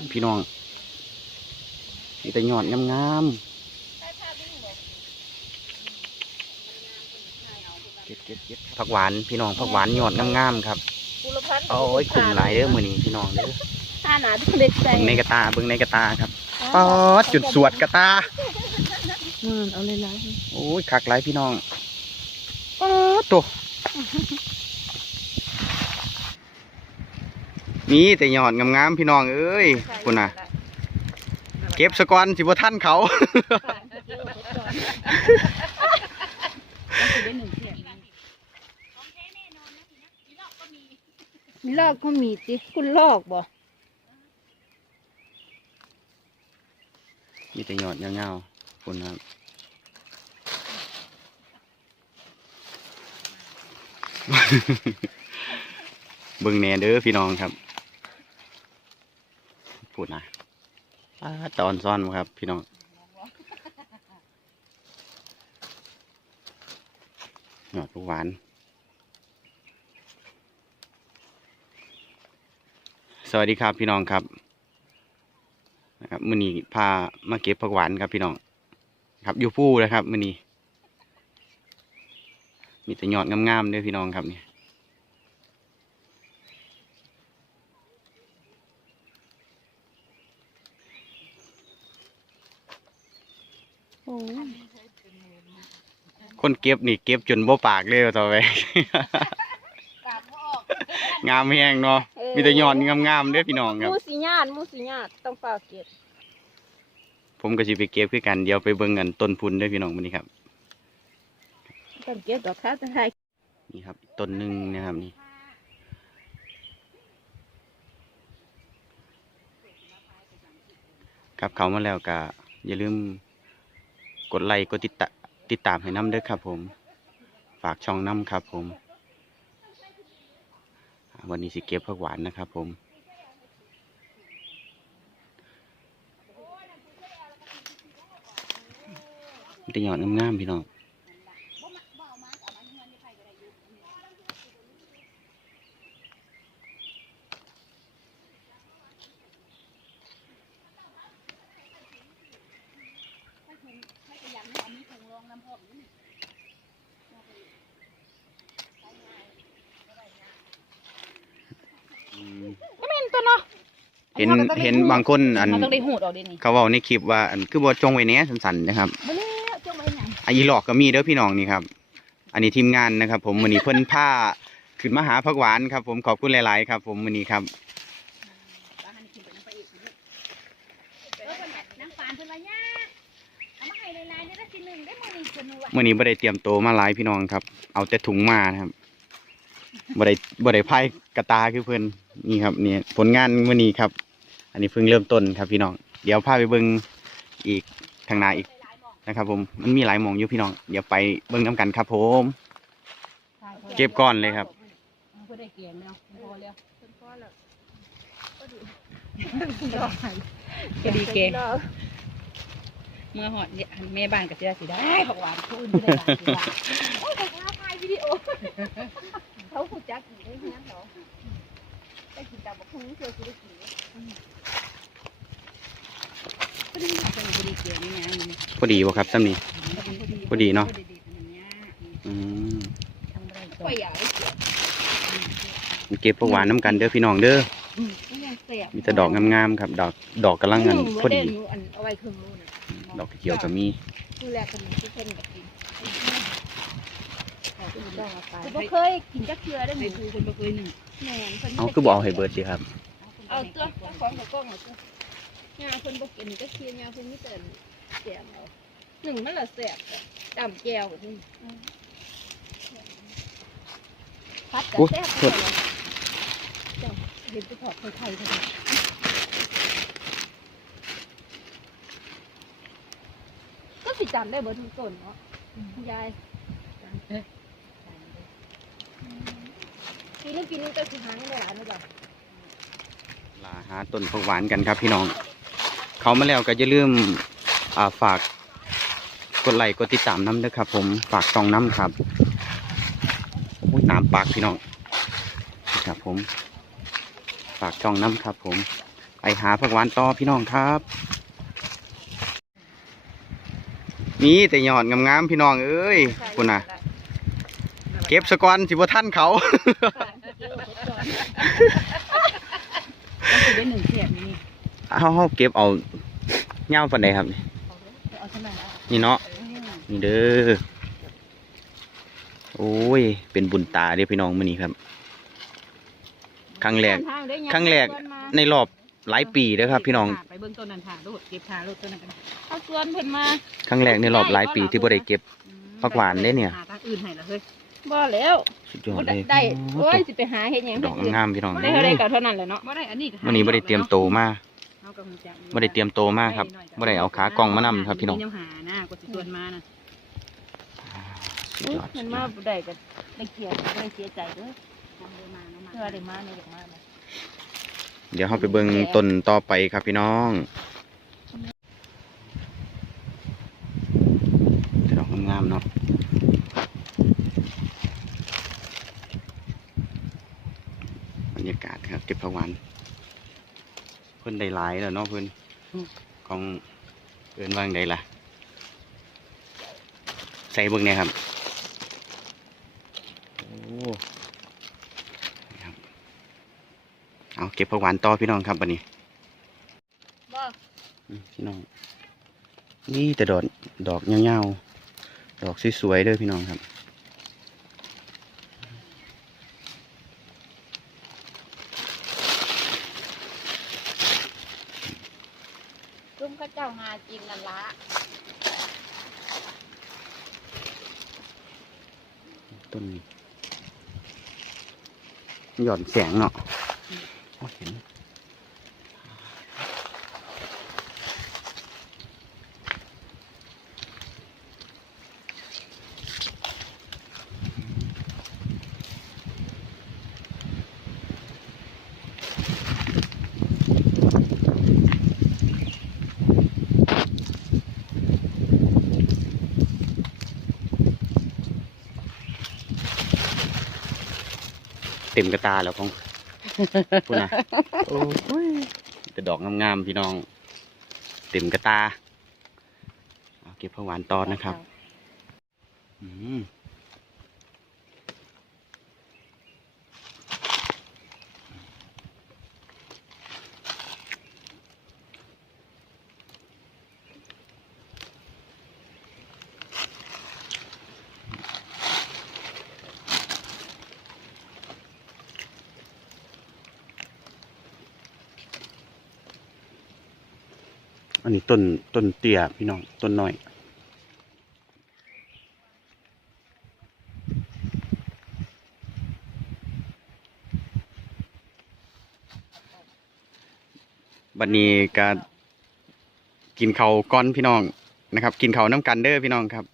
านพี่น้องมีแต่ยอดงามๆเก็บเก็บเก็บผักหวานพี่น้องผักหวานยอดงามๆครับบุรพันธ์โอ้ยคุ้มหลายเด้อมื้อนี้พี่น้องเด้อท่าหนาที่เล็กใจเบิ่งในกระตาเบิ่งในกระตาครับป๊อดจุดสวดกระตาอืมเอาเลยนะโอ้ยคักหลายพี่น้องป๊อดตัว มีแต่ยอดงามๆพี่น้องเอ้ยคุณน่ะ เก็บสะกอนสิบ่ทันเขา มีลอกก็มีสิคุณลอกบ่มีแต่ยอดเงาๆคุณครับเบิ่งแหน่เด้อพี่น้องครับ พูดนะตอนซ่อนครับ พี่น้องหยอดลูกหวาน สวัสดีครับพี่น้องครับนะครับมือนี้พามาเก็บผักหวานครับพี่น้อง ครับอยู่ผู้นะครับมือนี้มีแต่หยอดงามๆเด้อพี่น้องครับนี่โคนเก็บนี่เก็บจนบ่ปากเลยว่าต่อไปงามแห้งเนาะ มีแต่ยอดงามๆเด้อพี่น้องครับมูสิญาติมูสิญาติต้องฝากเก็บ ผมก็สิไปเก็บคือกันเดี๋ยวไปเบิ่งกันต้นพุนเด้อพี่น้องมื้อนี้ครับต้องเก็บดอกค่ะแต่ให้นี่ครับต้นหนึ่งนะครับนี่ครับเขามาแล้วก็อย่าลืม กดไลค์กดติดตติดตามให้น้ำด้วยครับผม ฝากช่องน้ำครับผม วันนี้สิเก็บผักหวานนะครับผมมีแต่หยอดงามๆพี่น้อง ก็เป็นตัวเนาะเห็นเห็นบางคนอันมันต้องได้หูดออกดินี่เขาเว้าในคลิปว่าอันคือบ่จงไว้แหน่สันๆนะครับบ่แล้วจงไว้ไหนอันอีหลอกก็มีเด้อพี่น้องนี่ครับ อันนี้ทีมงานนะครับ ผมมื้อนี้เพิ่นพาขึ้นมาหาผักหวานครับ ผมขอบคุณหลาย ๆ ครับ ผมมื้อนี้ครับนางปานเพิ่นว่าย่าเอามาให้หลายๆได้ละทีหนึงได้มื้อนี้เพิ่นว่ามื้อนี้บ่ได้เตรียมโตวมาหลายพี่น้องครับ เอาแต่ถุงมานะครับบ่ได้บ่ได้พายกระตาคือเพิ่น นี่ครับนี่ผลงานมื้อนี้ครับ อันนี้เพิ่งเริ่มต้นครับพี่น้อง เดี๋ยวพาไปเบิ่งอีกทางหน้าอีกนะครับ ผมมันมีหลายหม่องอยู่พี่น้อง เดี๋ยวไปเบิ่งนํกันครับ ผม เก็บก่อนเลยครับเพิ่นได้เกียงแล้วพอแล้วเพิ่นพอแล้วก็ดีเก่งเมื่อหอดเนี่ยแม่บ้านก็สิได้สิได้ผักหวานผู้อื่นสิได้หลายสิว่าโอ้ยเขาถ่ายวิดีโอเขาฮู้จักอยู่ได้เฮียนเขา ได้กินแต่บ่คงเชื่อสิได้กินพอดีเป็นพอดีเกี่ยวนี่นะมันพอดีบ่ครับซ้ำนี้พอดีเนาะอืมไปใหญ่เก็บผักหวานน้ำกันเด้อพี่น้องเด้อไม่ยังเสียบมีแต่ดอกงามๆครับ ดอกดอกกำลังงันพอดีอันเอาไว้ครึ่งนู่นน่ะดอกเขียวก็มีดูแลกันที่เพิ่นกับกิน คือบ่เคยกินจักเทื่อได้หมูคนบ่เคยหนึ่งแม่นเพิ่นเอาคือบอกให้เบิร์ดสิครับ เอาตัวเอาของกับกล้องเอาตัวงาเพิ่นบ่กินจักเทื่องาเพิ่นมีแต่แซ่บเอาหนึ่งมันละแซ่บดำแก้วนี่พัดกับอุ๊ยแซ่บโทษ เจ้าเห็นไปถอดไข่ๆเพิ่นก็สิจำได้เบิดทุกต้นเนาะยาย ปีนึงปีนึงก็คือหางได้หลายนะจ๊ะลาหาต้นผักหวานกันครับพี่น้อง เขามาแล้วก็อย่าลืมอ่าฝากกดไลค์กดติดตามน้ำด้อครับ ผมฝากช่องน้ำครับโอ้ยน้ำปากพี่น้องครับผม ฝากช่องน้ำครับ ผมไปหาผักหวานต่อพี่น้องครับมีแต่ยอดงามๆพี่น้องเอ้ยคุณน่ะ เก็บสะกอนสิบ่ท่านเขา มันสิได้หนึ่งเสียบนี่เอาเฮาเก็บเอาเงาปันใดครับ เอาเท่านั้นเอานี่เนาะอืมนี่เด้อโอ้ย เป็นบุญตาเด้อพี่น้องมื้อนี้ครับ ครั้งแรก ครั้งแรกในรอบหลายปีเด้อครับพี่น้อง ไปเบิ่งต้นนั้นถ่าโลดเก็บถ่าโลดต้นนั้นกันเอาส่วนเพิ่นมา ครั้งแรกในรอบหลายปีที่บ่ได้เก็บอืมผักหวานเด้เนี่ย หาทางอื่นให้ละเฮ้ย บ่แล้วสุดยอดบ่เลยได้โอ้ยสิไปหาเฮ็ดหยังดอกงามๆพี่น้องบ่ได้เท่าใดก็เท่านั้นแหละเนาะบ่ได้อันนี้ก็หามื้อนี้บ่ได้เตรียมโตวมาเฮาก็ฮู้จักบ่ได้เตรียมโตวมาครับบ่ได้เอาขากล้องมานำครับพี่น้องมีแวหานะกว่าสิชวนมานะสุดยอดสุมันดยมาอดบ่ได้ก็ได้เกียรติบ่ได้เสียใจเด้อทำได้มาเนาะมาเพื่อได้มาในอยากมานะเดี๋ยวเราไปเบิ่งต้นต่อไปครับพี่น้องดอกงามๆเนาะบรรยากาศครับเก็บผัก หวาน เพิ่นได้หลายแล้วเนาะเพิ่นของเพิ่นว่างใดล่ะ ใส่เบิ่งเนี่ยครับโอ้นี่ครับเอาเก็บผักหวานต่อพี่น้องครับบัดนี้บ่อืมพี่น้อง นี่แต่ดอกดอกเงาวๆดอกสวยๆเด้อพี่น้องครับ รุ่มข้าเจ้าหากินนั่นละต้นนี้หย่อนแสงเนาะเห็น ต็มกระตาแล้วของพูดนะโอ้ยแต่ดอกงามๆพี่น้อง เต็มกระตาเอาเก็บผักหวานตอนนะครับ อืม อันนี้ต้นต้นเตี้ยพี่น้องต้นน้อยบัดนี้ก็กินเขาก้อนพี่น้องนะครับ กินเขาน้ำกันเด้อพี่น้องครับ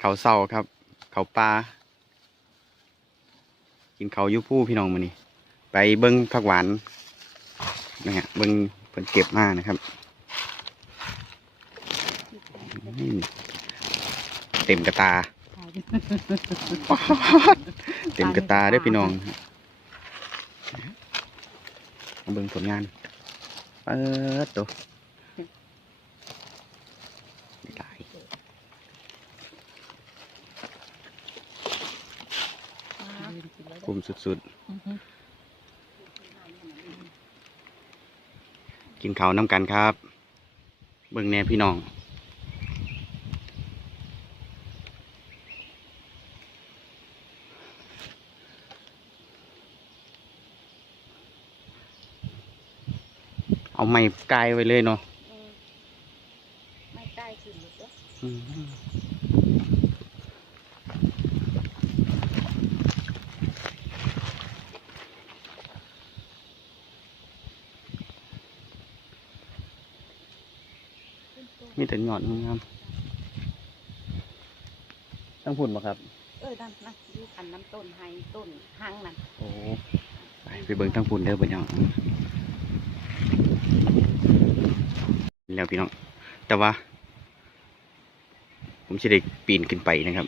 เขาเศร้าครับ เขาปลากินเขายูผู้พี่น้องมานี่ไปเบิ้งผักหวาน นะฮะเบิ้งเพิ่นเก็บมานะครับอืมเต็มกระตา เต็มกระตาเด้อพี่น้องมาเบิ่งผลงานเปิดตัวหลายกลุ่มสุดๆ กินข้าวน้ำกันครับ เบิ่งแหน่พี่น้อง เอาไม้กายไว้เลยเนาะ ไม่ได้ขึ้นเลยเด้ออืม มีแต่หยอดงามๆต้องพูดมาครับ เออนั่นนะอยู่คันน้ำต้นไฮต้นหังนั่นโอ้ไปไปเบิ่งทั้งพูนเด้อเบิ่งเอาแล้วพี่น้อง แต่ว่า ผมจะได้ปีนขึ้นไปนะครับ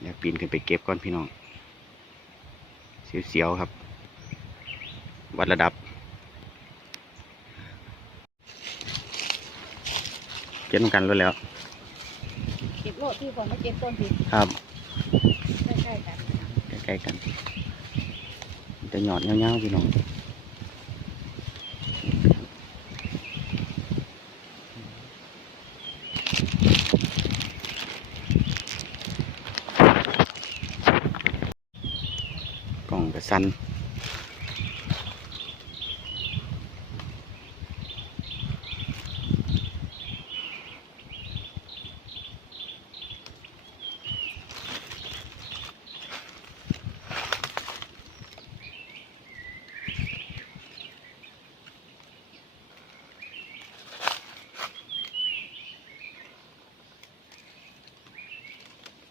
เดี๋ยวปีนขึ้นไปเก็บก่อนพี่น้อง เสียวๆครับ วัดระดับ ก็บกันรู้แล้ว เก็บโลดที่ก่อนมาเก็บต้นผิดครับใกล้ๆกันใกล้ๆกันจะหยอดเงี้ยวๆพี่น้องกล่องกระสัน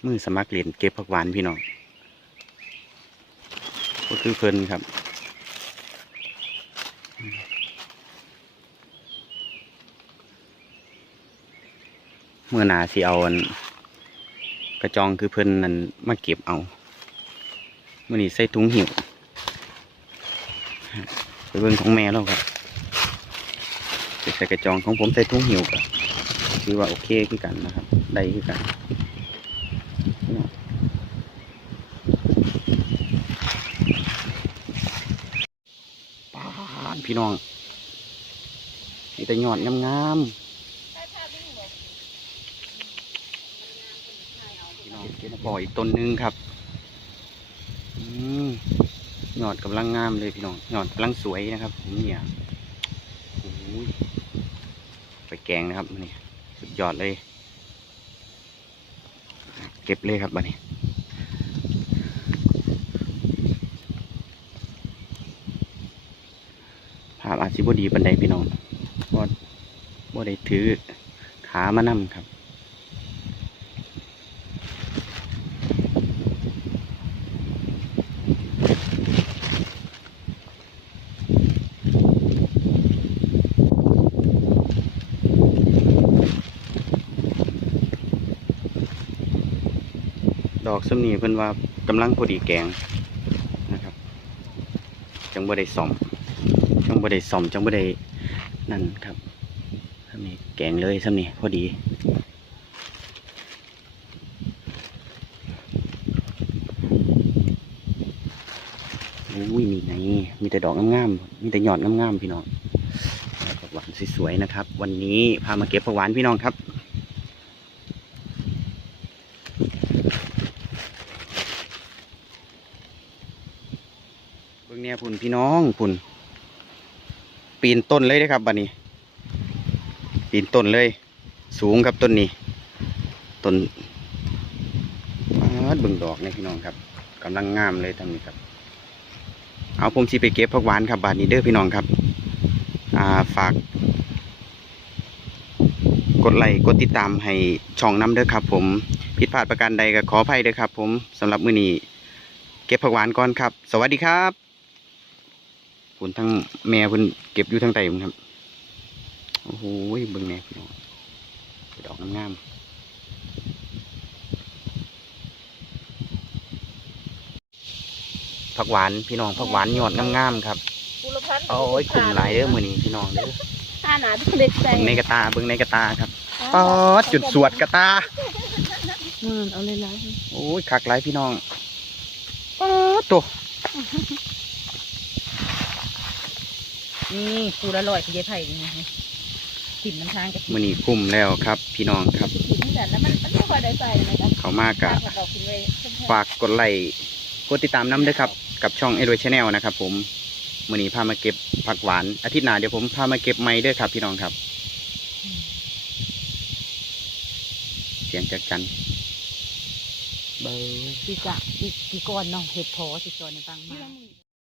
มือสมัครเรียนเก็บผักหวานพี่น้องก็คือเพลินครับเมื่อนาสิเอากระจองคือเพิ่นนั่นมาเก็บเอาเมื่อนี้ใส่ถุงหิวไปเบิ่งของแม่แล้วครับใส่กระจองของผมใส่ถุงหิวก็คือว่าโอเคคือกันนะครับ ได้คือกัน ปาน พี่น้องมีแต่ยอดงามๆพี่น้องเก็บมาปล่อยอีกต้นหนึงครับอืมยอดกำลังงามเลยพี่น้องยอดกำลังสวยนะครับผมเนี่ยโอ้ยไปแกงนะครับนี่สุดยอดเลย เก็บเลยครับบันนี้ ภาพอาจ สิบดีปันใดพี่น้องเพราะบ่ได้ถือขามานํครับดอกส้มนีเพิ่นว่ากำลังพอดีแกงนะครับ จังบ่ได้ซ่อม จังบ่ได้ซ่อมจังบ่ได้นั่นครับทำนี่แกงเลยซ้ำนี่พอดีอุ้ยนี่ไงมีแต่ดอกงามๆมีแต่หยอดงามๆพี่น้องผักหวานสวยๆนะครับ วันนี้พามาเก็บผักหวานพี่น้องครับเบิ่งเนี่ยพุ่นพี่น้องพุ่น ปีนต้นเลยเด้อครับบัดนี้ ปีนต้นเลย สูงครับต้นนี้ต้นเบิ่งดอกเนี่ยพี่น้องครับกำลังงามเลยทางนี้ครับ เอาผมสิไปเก็บผักหวานครับบาดนี้เด้อพี่น้องครับ อ่าฝาก กดไลค์กดติดตามให้ช่องน้ำเด้อครับ ผมผิดพลาดประการใดก็ขออภัยเด้อครับ ผมสำหรับมื้อนี้เก็บผักหวานก่อนครับ สวัสดีครับ คุณทั้งแม่เพิ่นเก็บอยู่ทางใต้พุ่นครับ โอ้โหเบิ่งแหน่พี่น้องดอกงามๆผักหวานพี่น้องผักหวานยอดงามๆครับกุลพันธ์โอ้ยกลุ่มหลายเด้อมื้อนี้พี่น้องเด้อหน้าหนาที่เล็กใจเบิ่งในกระตาเบิ่งในกระตาครับปอดจุดสวดกระตาอืมเอาเลยนะโอ้ยคักหลายพี่น้องปอดตัว นี่คูละลอยพี่ยายไผ่นี่ถิ่นมันทางกับมื้อนี้คุ้มแล้วครับ พี่น้องครับถิ่นนี่แหละแล้วมันมันไม่ค่อยได้ใส่นะครับเขามากะเราคุณเลยฝากกดไลค์กดติดตามน้ำด้วยครับ กับช่อง e d w a r d Channel นะครับ ผมมื้อนี้พามาเก็บผักหวานอาทิตย์หน้าเดี๋ยวผมพามาเก็บไม้ด้วยครับ พี่น้องครับ เสียงจากจันเบอร์สีกะสีสีก้อนเนาะเห็ดพอสีก้อนในฟังมา